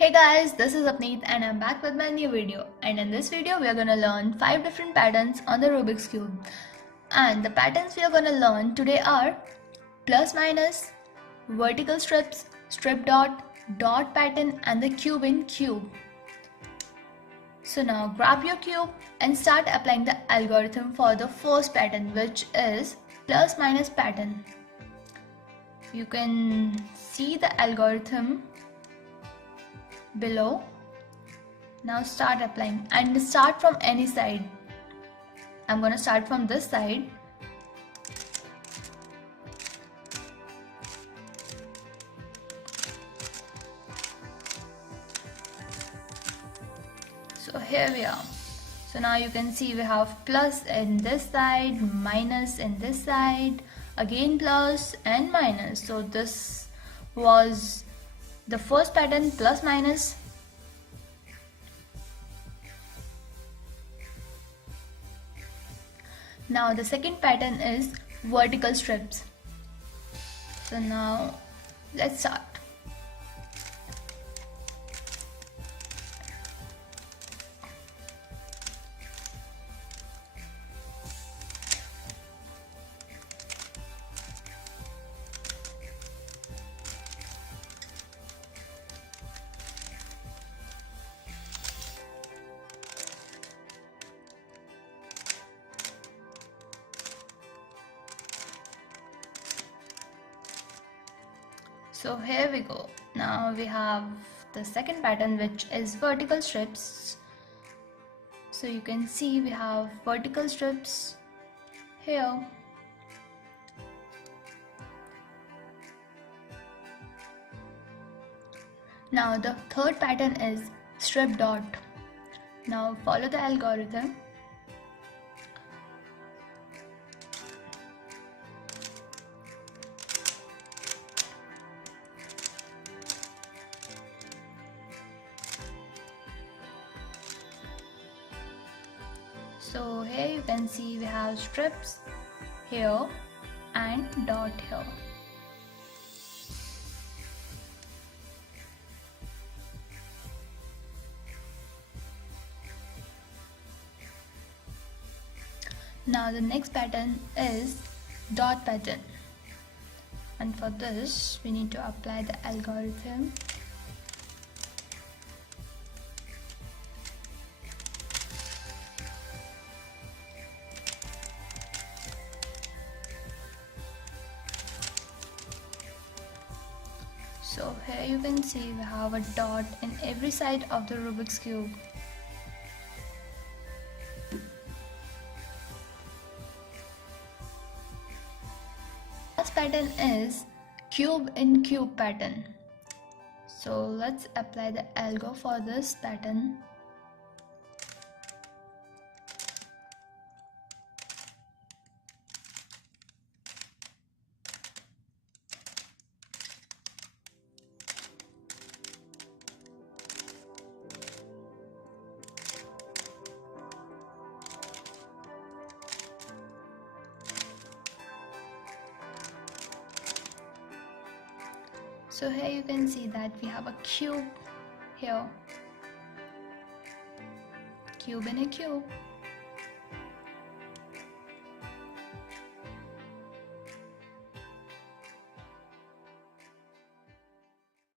Hey guys, this is Apneet and I'm back with my new video. And in this video we are going to learn 5 different patterns on the Rubik's Cube. And the patterns we are going to learn today are plus minus, vertical strips, strip dot, dot pattern and the cube in cube. So now grab your cube and start applying the algorithm for the first pattern, which is plus minus pattern. You can see the algorithm below. Now start applying and start from any side. I'm going to start from this side. So here we are. So now you can see we have plus in this side, minus in this side, again plus and minus. So this was the first pattern, plus minus. Now the second pattern is vertical strips. So now let's start. So here we go. Now we have the second pattern, which is vertical strips. So you can see we have vertical strips here. Now the third pattern is strip dot. Now follow the algorithm. So here you can see we have strips here and dot here. Now the next pattern is dot pattern, and for this we need to apply the algorithm. So here you can see we have a dot in every side of the Rubik's Cube. Last pattern is cube in cube pattern. So let's apply the algo for this pattern. So here you can see that we have a cube here, cube in a cube.